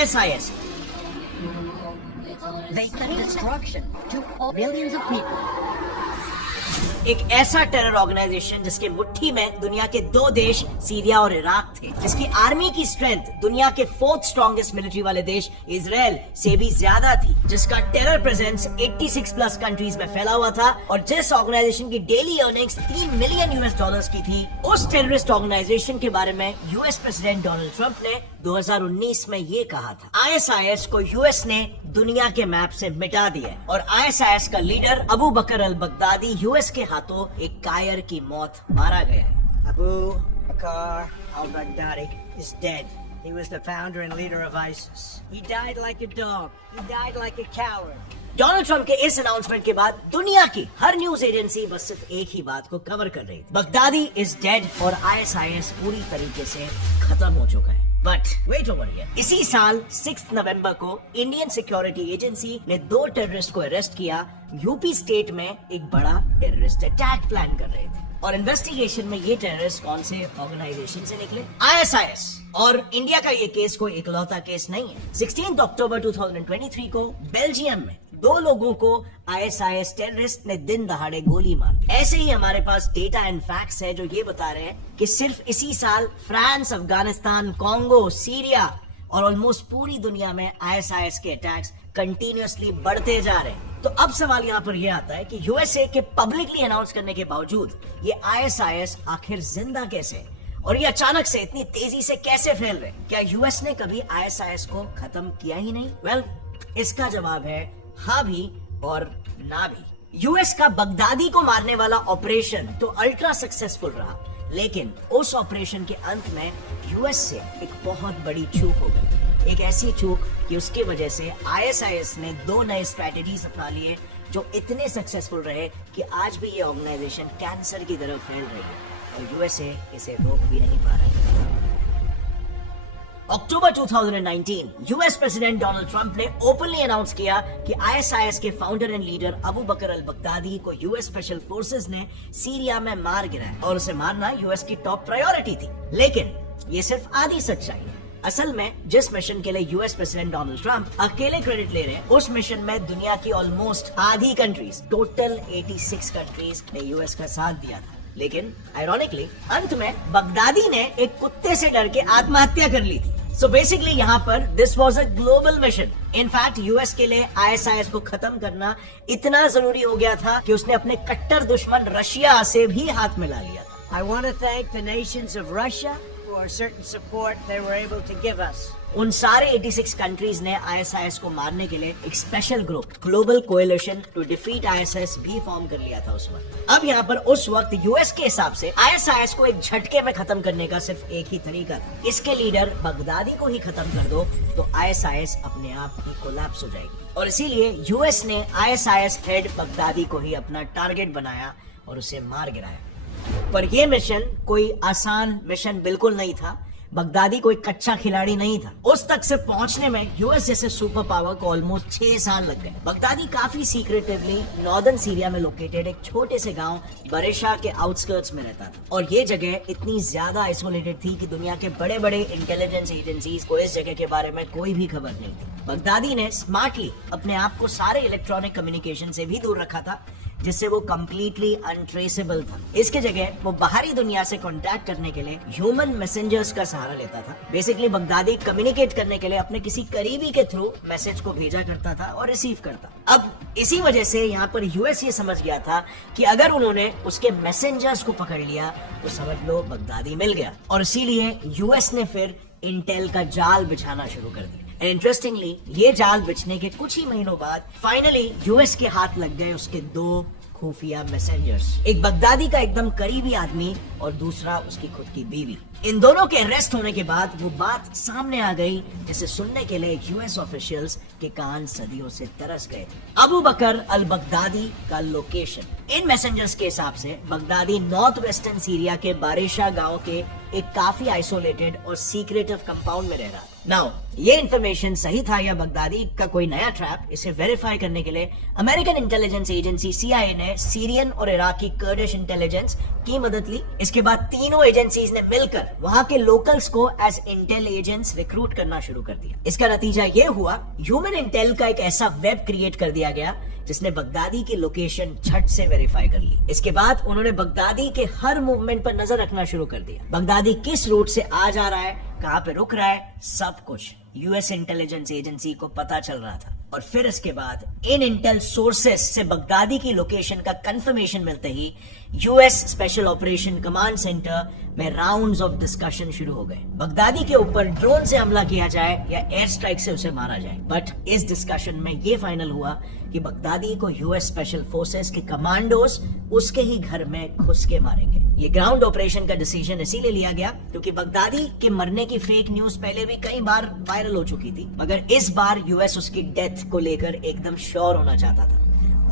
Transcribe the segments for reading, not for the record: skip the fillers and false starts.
ISIS. They could destruction to millions of people. एक ऐसा terror organisation जिसके मुट्ठी में दुनिया के 2 देश सीरिया और इराक थे, जिसकी आर्मी की स्ट्रेंथ दुनिया के 4th स्ट्रॉन्गेस्ट मिलिट्री वाले देश इजराइल से भी ज्यादा थी, जिसका टेरर प्रेजेंस 86 प्लस कंट्रीज में फैला हुआ था और जिस ऑर्गेनाइजेशन की डेली अर्निंग्स $3 मिलियन की थी, उस टेररिस्ट ऑर्गेनाइजेशन के बारे में यूएस प्रेसिडेंट डोनाल्ड ट्रंप ने 2019 में ये कहा था, ISIS को यूएस ने दुनिया के मैप से मिटा दिया और ISIS का leader Abu Bakr al Baghdadi US के हाथों एक कायर की मौत मारा गया है। Abu Bakr al-Baghdadi is dead. He was the founder and leader of ISIS. He died like a dog. He died like a coward. Donald Trump के इस अनाउंसमेंट के बाद दुनिया की हर न्यूज एजेंसी बस सिर्फ एक ही बात को कवर कर रही थी, बगदादी इज डेड और ISIS पूरी तरीके से खत्म हो चुका है। बट वेट ओवर हियर, इसी साल 6 नवंबर को इंडियन सिक्योरिटी एजेंसी ने 2 टेररिस्ट को अरेस्ट किया, यूपी स्टेट में एक बड़ा टेररिस्ट अटैक प्लान कर रहे थे और इन्वेस्टिगेशन में ये टेररिस्ट कौन से ऑर्गेनाइजेशन से निकले, ISIS। और इंडिया का ये केस कोई इकलौता केस नहीं है। 16 अक्टूबर 2023 को बेल्जियम में 2 लोगों को ISIS टेररिस्ट ने दिन दहाड़े गोली मार दी। ऐसे ही हमारे पास डेटा एंड फैक्ट्स है जो ये बता रहे हैं कि सिर्फ इसी साल फ्रांस, अफगानिस्तान, कॉन्गो, सीरिया और ऑलमोस्ट पूरी दुनिया में ISIS के अटैक्स कंटिन्यूअसली बढ़ते जा रहे हैं। तो अब सवाल यहाँ पर यह आता है कि यूएसए के पब्लिकली अनाउंस करने के बावजूद ये ISIS आखिर जिंदा कैसे है और ये अचानक से इतनी तेजी से कैसे फैल रहे? क्या यूएस ने कभी ISIS को खत्म किया ही नहीं? वेल, इसका जवाब है हाँ भी और ना भी। यूएस का बगदादी को मारने वाला ऑपरेशन तो अल्ट्रा सक्सेसफुल रहा, लेकिन उस ऑपरेशन के अंत में यूएस से एक बहुत बड़ी चूक हो गई। एक ऐसी चूक कि उसकी वजह से ISIS ने 2 नए स्ट्रेटेजीज अपना लिए जो इतने सक्सेसफुल रहे कि आज भी ये ऑर्गेनाइजेशन कैंसर की तरफ फैल रही है और यूएसए इसे रोक भी नहीं पा रहा है। October 2019 US president Donald Trump ने ओपनली अनाउंस किया कि ISIS के founder and leader Abu Bakr al Baghdadi को यूएस स्पेशल फोर्सेस ने सीरिया में मार गिराया और उसे मारना यूएस की टॉप प्रायोरिटी थी। लेकिन ये सिर्फ आधी सच्चाई है। असल में जिस मिशन के लिए यूएस प्रेसिडेंट डोनाल्ड ट्रंप अकेले क्रेडिट ले रहे हैं, उस मिशन में दुनिया की ऑलमोस्ट आधी कंट्रीज, टोटल 86 कंट्रीज ने यूएस का साथ दिया था। लेकिन आयरॉनिकली अंत में बगदादी ने एक कुत्ते से डर के आत्महत्या कर ली थी। सो बेसिकली यहाँ पर this was a global mission. In fact US के लिए ISIS को खत्म करना इतना जरूरी हो गया था कि उसने अपने कट्टर दुश्मन रशिया से भी हाथ मिला लिया था। I want to thank the nations of Russia for certain support they were able to give us. उन सारे 86 कंट्रीज ने ISIS को मारने के लिए एक special group, global coalition to defeat ISIS भी फॉर्म कर लिया था उस वक्त। अब यहाँ पर उस वक्त यूएस के हिसाब से ISIS को एक झटके में खत्म करने का सिर्फ एक ही तरीका था, इसके लीडर बगदादी को ही खत्म कर दो तो ISIS अपने आप ही कोलैप्स हो जाएगी। और इसीलिए यूएस ने ISIS हेड बगदादी को ही अपना टारगेट बनाया और उसे मार गिराया। पर यह मिशन कोई आसान मिशन बिल्कुल नहीं था। बगदादी कोई कच्चा खिलाड़ी नहीं था। उस तक से पहुंचने में यूएस जैसे सुपर पावर को ऑलमोस्ट 6 साल लग गए। बगदादी काफी सीक्रेटिवली नॉर्दर्न सीरिया में लोकेटेड एक छोटे से गांव बरेशा के आउटस्कर्ट्स में रहता था और ये जगह इतनी ज्यादा आइसोलेटेड थी कि दुनिया के बड़े बड़े इंटेलिजेंस एजेंसीज को इस जगह के बारे में कोई भी खबर नहीं थी। बगदादी ने स्मार्टली अपने आप को सारे इलेक्ट्रॉनिक कम्युनिकेशन से भी दूर रखा था, जिससे वो कंप्लीटली अनट्रेसेबल था। इसके जगह वो बाहरी दुनिया से कांटेक्ट करने के लिए ह्यूमन मैसेंजर्स का सहारा लेता था। बेसिकली बगदादी कम्युनिकेट करने के लिए अपने किसी करीबी के थ्रू मैसेज को भेजा करता था और रिसीव करता। अब इसी वजह से यहाँ पर यूएस ये समझ गया था कि अगर उन्होंने उसके मैसेंजर्स को पकड़ लिया तो समझ लो बगदादी मिल गया, और इसीलिए यूएस ने फिर इंटेल का जाल बिछाना शुरू कर दिया। इंटरेस्टिंगली ये जाल बिछने के कुछ ही महीनों बाद फाइनली यूएस के हाथ लग गए उसके 2 खुफिया मैसेंजर्स, एक बगदादी का एकदम करीबी आदमी और दूसरा उसकी खुद की बीवी। इन दोनों के अरेस्ट होने के बाद वो बात सामने आ गई जिसे सुनने के लिए यूएस ऑफिशियल्स के कान सदियों से तरस गए। अबू बकर अल बगदादी का लोकेशन। इन मैसेंजर्स के हिसाब से बगदादी नॉर्थ वेस्टर्न सीरिया के बारेशा गांव के एक काफी आइसोलेटेड और सीक्रेटिव कंपाउंड में रह रहा था। नाउ ये इन्फॉर्मेशन सही था या बगदादी का कोई नया ट्रैप, इसे वेरीफाई करने के लिए अमेरिकन इंटेलिजेंस एजेंसी CIA ने सीरियन और इराकी कर्डिश इंटेलिजेंस की मदद ली। इसके बाद तीनों एजेंसीज ने मिलकर वहां के लोकल्स को एज इंटेल एजेंट्स रिक्रूट करना शुरू कर दिया। इसका नतीजा ये हुआ, ह्यूमन इंटेल का एक ऐसा वेब क्रिएट कर दिया गया जिसने बगदादी की लोकेशन झट से वेरीफाई कर ली। इसके बाद उन्होंने बगदादी के हर मूवमेंट पर नजर रखना शुरू कर दिया। बगदादी किस रूट से आ जा रहा है, कहां पे रुक रहा है, सब कुछ यूएस इंटेलिजेंस एजेंसी को पता चल रहा था। और फिर इसके बाद इन इंटेल सोर्सेस से बगदादी की लोकेशन का कंफर्मेशन मिलते ही US special operation command centre में राउंड्स ऑफ डिस्कशन शुरू हो गए। बगदादी के ऊपर ड्रोन से हमला किया जाए या एयर स्ट्राइक से उसे मारा जाए। बट इस डिस्कशन में यह फाइनल हुआ कि बगदादी को यूएस स्पेशल फोर्सेस के कमांडोज उसके ही घर में घुस के मारेंगे। ये ग्राउंड ऑपरेशन का डिसीजन इसीलिए लिया गया क्योंकि बगदादी के मरने की फेक न्यूज पहले भी कई बार वायरल हो चुकी थी, मगर इस बार यूएस उसकी डेथ को लेकर एकदम श्योर होना चाहता था।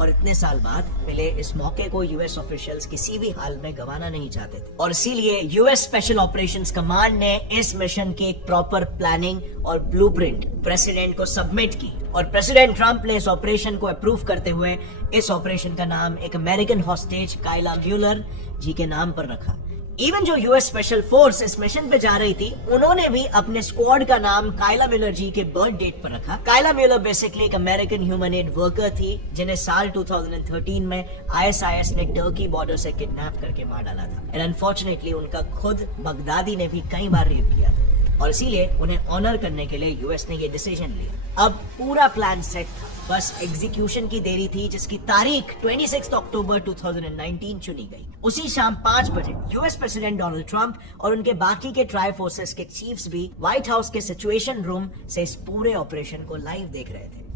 और इतने साल बाद मिले इस मौके को यूएस ऑफिशियल्स किसी भी हाल में गंवाना नहीं चाहते थे। और इसीलिए यूएस स्पेशल ऑपरेशंस कमांड ने इस मिशन की एक प्रॉपर प्लानिंग और ब्लूप्रिंट प्रेसिडेंट को सबमिट की और प्रेसिडेंट ट्रंप ने इस ऑपरेशन को अप्रूव करते हुए इस ऑपरेशन का नाम एक अमेरिकन हॉस्टेज काइला म्यूलर जी के नाम पर रखा। इवन जो यूएस स्पेशल फोर्स इस मिशन पे जा रही थी, उन्होंने भी अपने स्क्वाड का नाम काइला म्यूलर जी के बर्थ डेट पर रखा। काइला म्यूलर बेसिकली एक अमेरिकन ह्यूमन एड वर्कर थी जिन्हें साल 2013 में ISIS ने टर्की बॉर्डर से किडनैप करके मार डाला था। एंड अनफॉर्चुनेटली उनका खुद बगदादी ने भी कई बार रेप किया था और इसीलिए उन्हें ऑनर करने के लिए यूएस ने ये डिसीजन लिया। अब पूरा प्लान सेट था, बस एग्जीक्यूशन की देरी थी, जिसकी तारीख 26 अक्टूबर 2019 चुनी गई। उसी शाम 5 बजे यूएस प्रेसिडेंट डोनाल्ड ट्रंप और उनके बाकी के ट्राई फोर्सेस के चीफ्स भी व्हाइट हाउस के सिचुएशन रूम से इस पूरे ऑपरेशन को लाइव देख रहे थे।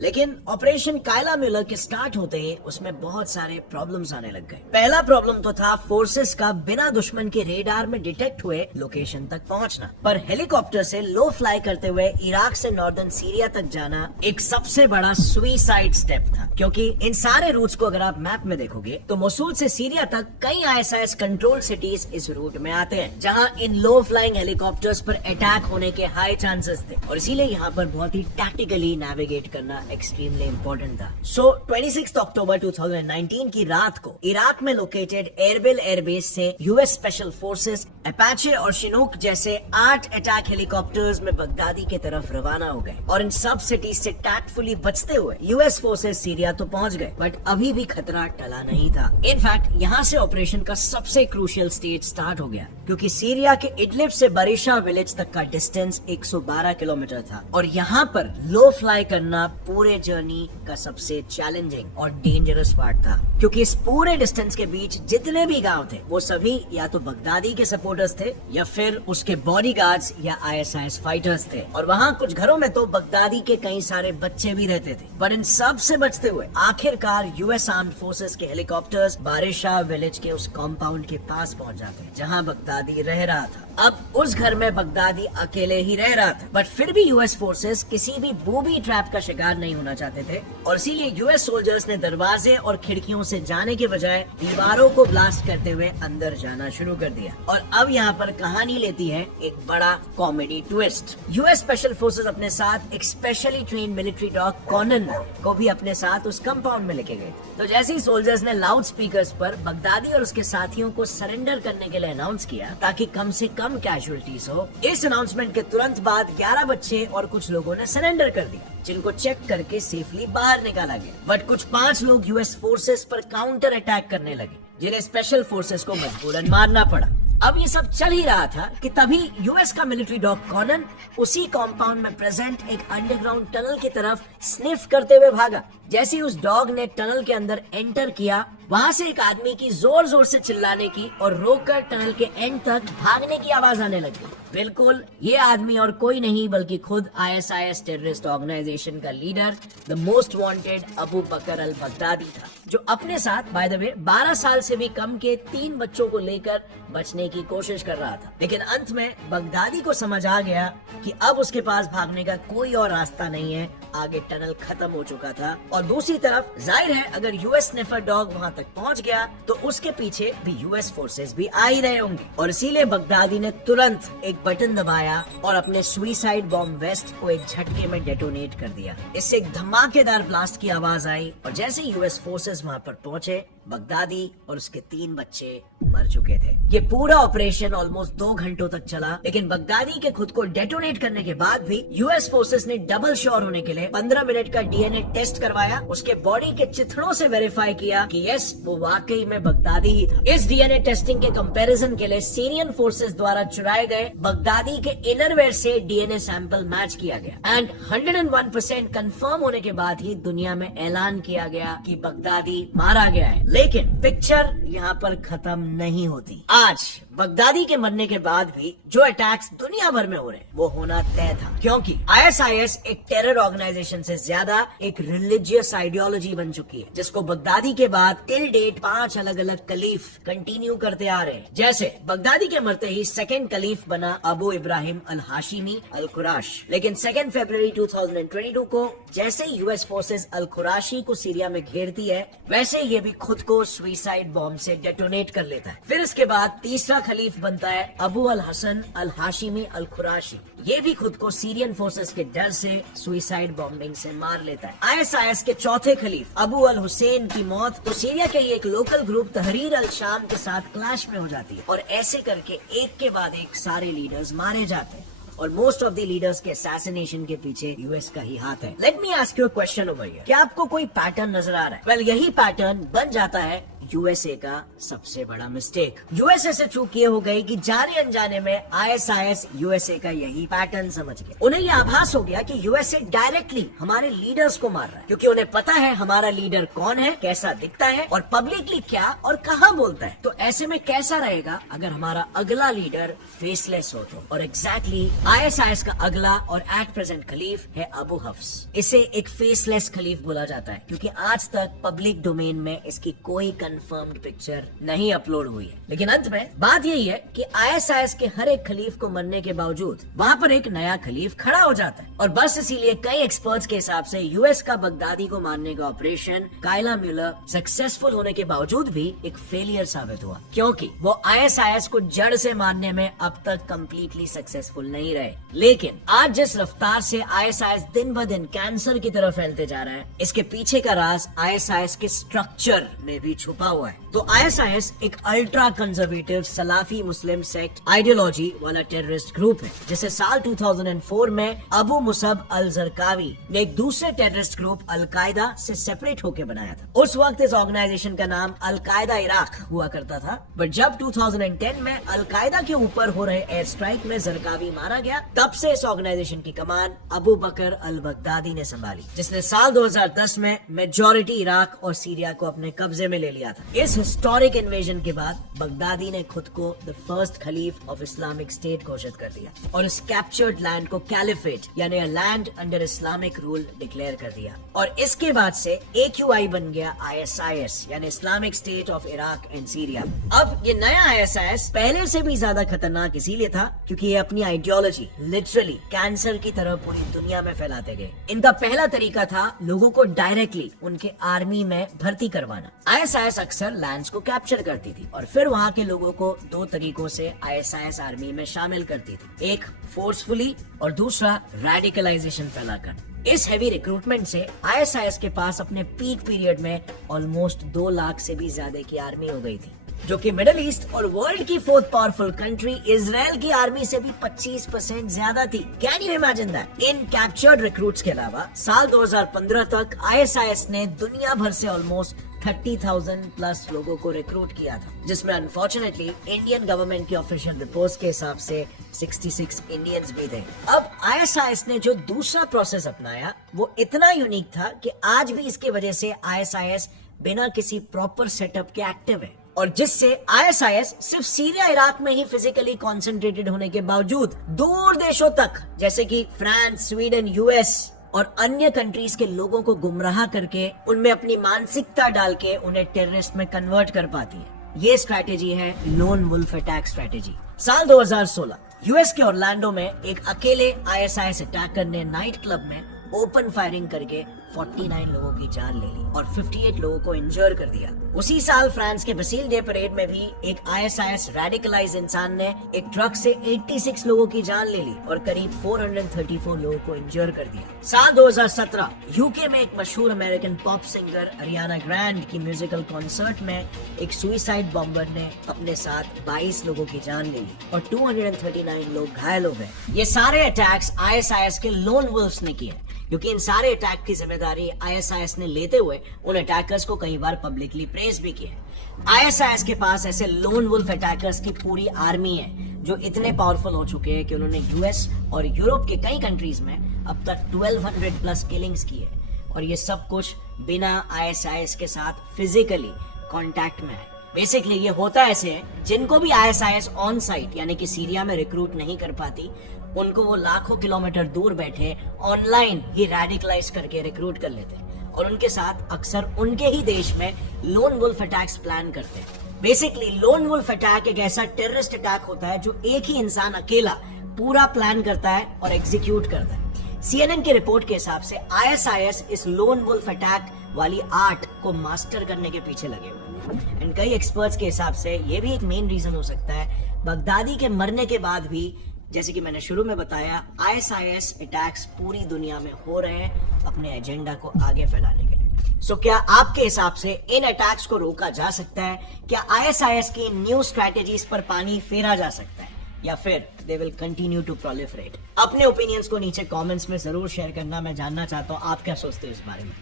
लेकिन ऑपरेशन काइला म्यूलर के स्टार्ट होते ही उसमें बहुत सारे प्रॉब्लम्स आने लग गए। पहला प्रॉब्लम तो था फोर्सेस का बिना दुश्मन के रेडार में डिटेक्ट हुए लोकेशन तक पहुंचना। पर हेलीकॉप्टर से लो फ्लाई करते हुए इराक से नॉर्दर्न सीरिया तक जाना एक सबसे बड़ा सुइसाइड स्टेप था, क्योंकि इन सारे रूट्स को अगर आप मैप में देखोगे तो मोसूल से सीरिया तक कई ISIS कंट्रोल सिटीज इस रूट में आते हैं, जहां इन लो फ्लाइंग हेलीकॉप्टर्स पर अटैक होने के हाई चांसेस थे। और इसीलिए यहाँ पर बहुत ही टैक्टिकली नेविगेट करना एक्सट्रीमली इंपॉर्टेंट था। सो 26 अक्टूबर 2019 की रात को इराक में लोकेटेड एरबिल एयरबेस से यूएस स्पेशल फोर्सेस अपाचे और शिनूक जैसे 8 अटैक हेलीकॉप्टर्स में बगदादी की तरफ रवाना हो गए और इन सब सिटीज से टैक्टफुली बचते हुए यूएस फोर्सेस सीरिया तो पहुंच गए, बट अभी भी खतरा टला नहीं था। इनफैक्ट यहाँ से ऑपरेशन का सबसे क्रूशियल स्टेज स्टार्ट हो गया, क्योंकि सीरिया के इडलिब से बरिशा विलेज तक का डिस्टेंस 112 किलोमीटर था और यहाँ पर लो फ्लाई करना पूरे जर्नी का सबसे चैलेंजिंग और डेंजरस पार्ट था, क्योंकि इस पूरे डिस्टेंस के बीच जितने भी गांव थे वो सभी या तो बगदादी के सपोर्टर्स थे या फिर उसके बॉडीगार्ड्स या ISIS फाइटर्स थे। और वहाँ कुछ घरों में तो बगदादी के कई सारे बच्चे भी रहते थे। पर इन सब से बचते हुए आखिरकार यूएस आर्म्ड फोर्सेस के हेलीकॉप्टर्स बारिशा विलेज के उस कॉम्पाउंड के पास पहुंच जाते, जहां बगदादी रह रहा था। अब उस घर में बगदादी अकेले ही रह रहा था, बट फिर भी यूएस फोर्सेस किसी भी बूबी ट्रैप का शिकार नहीं होना चाहते थे और इसीलिए यूएस सोल्जर्स ने दरवाजे और खिड़कियों से जाने के बजाय दीवारों को ब्लास्ट करते हुए अंदर जाना शुरू कर दिया। और अब यहाँ पर कहानी लेती है एक बड़ा comedy twist. US special forces अपने साथ एक specially train military dog Conan को भी अपने साथ उस कंपाउंड में लेके गए। तो जैसे ही सोल्जर्स ने लाउड स्पीकर्स पर बगदादी और उसके साथियों को सरेंडर करने के लिए अनाउंस किया ताकि कम से कम कैजुअलिटीज हो, इस अनाउंसमेंट के तुरंत बाद 11 बच्चे और कुछ लोगों ने सरेंडर कर दिया, जिनको चेक करके सेफली बाहर निकाला गया। बट कुछ 5 लोग यूएस फोर्सेस पर काउंटर अटैक करने लगे, जिन्हें स्पेशल फोर्सेस को मजबूरन मारना पड़ा। अब ये सब चल ही रहा था कि तभी यूएस का मिलिट्री डॉग कॉनन उसी कॉम्पाउंड में प्रेजेंट एक अंडरग्राउंड टनल की तरफ स्निफ करते हुए भागा। जैसे ही उस डॉग ने टनल के अंदर एंटर किया, वहाँ से एक आदमी की जोर जोर से चिल्लाने की और रोककर टनल के एंड तक भागने की आवाज आने लगी। बिल्कुल ये आदमी और कोई नहीं बल्कि खुद ISIS टेररिस्ट ऑर्गेनाइजेशन का leader, the most wanted Abu Bakr al Baghdadi था, जो अपने साथ बाय द वे 12 साल से भी कम के 3 बच्चों को लेकर बचने की कोशिश कर रहा था। लेकिन अंत में बगदादी को समझ आ गया कि अब उसके पास भागने का कोई और रास्ता नहीं है, आगे टनल खत्म हो चुका था और और दूसरी तरफ जाहिर है अगर यूएस स्निफर डॉग वहाँ तक पहुँच गया तो उसके पीछे भी यूएस फोर्सेस भी आ ही रहे होंगे, और इसीलिए बगदादी ने तुरंत एक बटन दबाया और अपने सुइसाइड बॉम्ब वेस्ट को एक झटके में डेटोनेट कर दिया। इससे एक धमाकेदार ब्लास्ट की आवाज आई और जैसे यूएस फोर्सेस वहाँ पर पहुंचे, बगदादी और उसके 3 बच्चे मर चुके थे। ये पूरा ऑपरेशन ऑलमोस्ट 2 घंटों तक चला, लेकिन बगदादी के खुद को डेटोनेट करने के बाद भी यूएस फोर्सेस ने डबल श्योर होने के लिए 15 मिनट का डीएनए टेस्ट करवाया, उसके बॉडी के चिथड़ों से वेरीफाई किया कि यस वो वाकई में बगदादी ही था। इस डीएनए टेस्टिंग के कंपैरिजन के लिए सीरियन फोर्सेस द्वारा चुराए गए बगदादी के इनरवेयर से डीएनए सैंपल मैच किया गया एंड 101% कंफर्म होने के बाद ही दुनिया में ऐलान किया गया कि बगदादी मारा गया है। लेकिन पिक्चर यहाँ पर खत्म नहीं होती। आज बगदादी के मरने के बाद भी जो अटैक्स दुनिया भर में हो रहे हैं वो होना तय था, क्योंकि आईएसआईएस एक टेरर ऑर्गेनाइजेशन से ज्यादा एक रिलीजियस आइडियोलॉजी बन चुकी है, जिसको बगदादी के बाद टिल डेट 5 अलग अलग कलीफ कंटिन्यू करते आ रहे हैं। जैसे बगदादी के मरते ही सेकंड कलीफ बना अबू इब्राहिम अल हाशिमी अल कुराश, लेकिन 2 फरवरी 2022 को जैसे यूएस फोर्सेस अल कुराशी को सीरिया में घेरती है, वैसे ये भी खुद को सुइसाइड बॉम्ब से डेटोनेट कर लेता है। फिर इसके बाद तीसरा खलीफ बनता है अबू अल हसन अल हाशिमी अल कुराशी, ये भी खुद को सीरियन फोर्सेस के डर से सुइसाइड बॉम्बिंग से मार लेता है। आईएसआईएस के चौथे खलीफ अबू अल हुसैन की मौत तो सीरिया के एक लोकल ग्रुप तहरीर अल शाम के साथ क्लैश में हो जाती है, और ऐसे करके एक के बाद एक सारे लीडर्स मारे जाते हैं, और मोस्ट ऑफ द लीडर्स के असैसिनेशन के पीछे यूएस का ही हाथ है। Let me ask you a question over here, क्या आपको कोई पैटर्न नजर आ रहा है? वेल, यही पैटर्न बन जाता है यूएसए का सबसे बड़ा मिस्टेक। यूएसए से चूक ये हो गई कि जाने अनजाने में आईएसआईएस यूएसए का यही पैटर्न समझ गए। उन्हें ये आभास हो गया कि यूएसए डायरेक्टली हमारे लीडर्स को मार रहा है, क्योंकि उन्हें पता है हमारा लीडर कौन है, कैसा दिखता है और पब्लिकली क्या और कहाँ बोलता है। तो ऐसे में कैसा रहेगा अगर हमारा अगला लीडर फेसलेस हो तो? और एग्जैक्टली आईएसआईएस का अगला और एट प्रेजेंट खलीफ है अबू हफ्स। इसे एक फेसलेस खलीफ बोला जाता है, क्योंकि आज तक पब्लिक डोमेन में इसकी कोई कंफर्म्ड पिक्चर नहीं अपलोड हुई है। लेकिन अंत में बात यही है कि आईएसआईएस के हर एक खलीफ को मरने के बावजूद वहाँ पर एक नया खलीफ खड़ा हो जाता है, और बस इसीलिए कई एक्सपर्ट्स के हिसाब से यूएस का बगदादी को मारने का ऑपरेशन काइला म्यूलर सक्सेसफुल होने के बावजूद भी एक फेलियर साबित हुआ, क्योंकि वो आईएसआईएस को जड़ से मारने में अब तक कम्प्लीटली सक्सेसफुल नहीं रहे। लेकिन आज जिस रफ्तार से आईएसआईएस दिन ब दिन कैंसर की तरफ फैलते जा रहा है, इसके पीछे का राज आईएसआईएस के स्ट्रक्चर में भी छुपा हुआ है। तो आईएसआईएस एक अल्ट्रा कंजर्वेटिव सलाफी मुस्लिम सेक्ट आइडियोलॉजी वाला टेररिस्ट ग्रुप है, जिसे साल 2004 में अबू मुसब अल जरकावी ने एक दूसरे टेररिस्ट ग्रुप अल कायदा से सेपरेट होकर बनाया था। उस वक्त इस ऑर्गेनाइजेशन का नाम अल कायदा इराक हुआ करता था, बट जब 2010 में अल कायदा के ऊपर हो रहे एयर स्ट्राइक में जरकावी मारा गया, तब से इस ऑर्गेनाइजेशन की कमान अबू बकर अल बगदादी ने संभाली, जिसने साल 2010 में मेजॉरिटी इराक और सीरिया को अपने कब्जे में ले लिया था। इस हिस्टोरिक इन्वेजन के बाद बगदादी ने खुद को the first खलीफ of Islamic state घोषित कर दिया और इस कैप्चर्ड लैंड को कैलिफेट यानी land under Islamic rule declare कर दिया, और इसके बाद से AQI बन गया आईएसआईएस यानी Islamic state of Iraq and Syria. अब ये नया आईएसआईएस पहले से भी ज्यादा खतरनाक इसीलिए था क्योंकि ये अपनी आइडियोलॉजी लिटरली कैंसर की तरह पूरी दुनिया में फैलाते गए। इनका पहला तरीका था लोगों को डायरेक्टली उनके आर्मी में भर्ती करवाना। आईएसआईएस अक्सर लैंड्स को कैप्चर करती थी और फिर वहाँ के लोगों को 2 तरीकों से आईएसआईएस आर्मी में शामिल करती थी, एक फोर्सफुली और दूसरा रेडिकलाइजेशन फैलाकर। इस हैवी रिक्रूटमेंट से आईएसआईएस के पास अपने पीक पीरियड में ऑलमोस्ट 2 लाख से भी ज्यादा की आर्मी हो गई थी, जो कि मिडिल ईस्ट और वर्ल्ड की 4th पावरफुल कंट्री इजराइल की आर्मी से भी 25% ज्यादा थी। Can you imagine that? In captured recruits के अलावा साल 2015 तक आईएसआईएस ने दुनिया भर से ऑलमोस्ट 30,000 प्लस लोगों को रिक्रूट किया था, जिसमें अनफॉर्चुनेटली इंडियन गवर्नमेंट की ऑफिशियल रिपोर्ट्स के हिसाब से 66 इंडियंस भी थे। अब आईएसआईएस ने जो दूसरा प्रोसेस अपनाया वो इतना यूनिक था कि आज भी इसके वजह से आईएसआईएस बिना किसी प्रॉपर सेटअप के एक्टिव है, और जिससे आईएसआईएस सिर्फ सीरिया इराक में ही फिजिकली कॉन्सेंट्रेटेड होने के बावजूद दूर देशों तक जैसे कि फ्रांस, स्वीडन, यूएस और अन्य कंट्रीज के लोगों को गुमराह करके उनमें अपनी मानसिकता डाल के उन्हें टेररिस्ट में कन्वर्ट कर पाती है। ये स्ट्रैटेजी है लोन वुल्फ अटैक स्ट्रैटेजी। साल 2016 यूएस के ऑरलैंडो में एक अकेले आईएसआईएस अटैकर ने नाइट क्लब में ओपन फायरिंग करके 49 लोगों की जान ले ली और 58 लोगों को इंजर कर दिया। उसी साल फ्रांस के बसील डे परेड में भी एक ISIS रेडिकलाइज इंसान ने एक ट्रक से 86 लोगों की जान ले ली और करीब 434 लोगों को इंजर कर दिया। साल 2017 यूके में एक मशहूर American pop singer Ariana Grande की म्यूजिकल कॉन्सर्ट में एक सुइसाइड बॉम्बर ने अपने साथ 22 लोगों की जान ले ली और 239 लोग घायल हो गए। ये सारे अटैक्स ISIS के लोन वुल्फ्स ने किए, क्योंकि इन सारे अटैक की जिम्मेदारी ISIS ने लेते हुए उन अटैकर्स को कई बार पब्लिकली प्रेज भी किया। ISIS के पास ऐसे लोन वुल्फ अटैकर्स की पूरी आर्मी है जो इतने पावरफुल हो चुके हैं कि उन्होंने US और यूरोप के कई कंट्रीज में अब तक 1200 प्लस किलिंग्स की है, और ये सब कुछ बिना ISIS के साथ फिजिकली कांटेक्ट में है। बेसिकली ये होता ऐसे है, जिनको भी ISIS ऑन साइट यानी कि सीरिया में रिक्रूट नहीं कर पाती, उनको वो लाखों किलोमीटर दूर बैठे ऑनलाइन ही रेडिकलाइज करके रिक्रूट कर लेते हैं और उनके साथ अक्सर उनके ही देश में लोन वुल्फ अटैक्स प्लान करते हैं। बेसिकली लोन वुल्फ अटैक एक ऐसा टेररिस्ट अटैक होता है जो एक ही इंसान अकेला पूरा प्लान करता है और एग्जीक्यूट करता है। CNN की रिपोर्ट के हिसाब से ISIS इस लोन वुल्फ अटैक वाली आर्ट को मास्टर करने के पीछे लगे हुए हैं। एंड कई एक्सपर्ट्स के हिसाब से ये भी एक मेन रीजन हो सकता है बगदादी के मरने के बाद भी, जैसे कि मैंने शुरू में बताया, ISIS अटैक्स पूरी दुनिया में हो रहे हैं अपने एजेंडा को आगे फैलाने के लिए। सो क्या आपके हिसाब से इन अटैक्स को रोका जा सकता है? क्या ISIS की न्यू स्ट्रैटेजीज पर पानी फेरा जा सकता है, या फिर they will continue to proliferate? अपने ओपिनियंस को नीचे कमेंट्स में जरूर शेयर करना, मैं जानना चाहता हूँ आप क्या सोचते हो इस बारे में।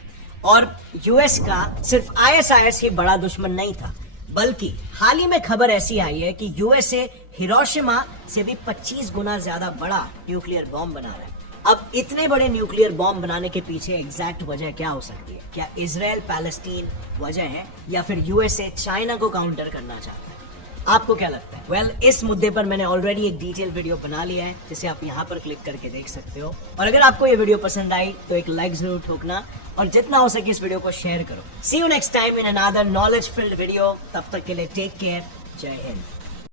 और US का सिर्फ ISIS ही बड़ा दुश्मन नहीं था, बल्कि हाल ही में खबर ऐसी आई है कि USA हिरोशिमा से भी 25 गुना ज्यादा बड़ा न्यूक्लियर बॉम्ब बना रहा है। अब इतने बड़े न्यूक्लियर बॉम्ब बनाने के पीछे एग्जैक्ट वजह क्या हो सकती है? क्या इजराइल पैलेस्टीन वजह है, या फिर USA चाइना को काउंटर करना चाहता है? आपको क्या लगता है? वेल, इस मुद्दे पर मैंने ऑलरेडी एक डिटेल वीडियो बना लिया है, जिसे आप यहाँ पर क्लिक करके देख सकते हो। और अगर आपको ये वीडियो पसंद आई तो एक लाइक जरूर ठोकना, और जितना हो सके इस वीडियो को शेयर करो। See you next time in another knowledge field video. तब तक के लिए टेक केयर। जय हिंद।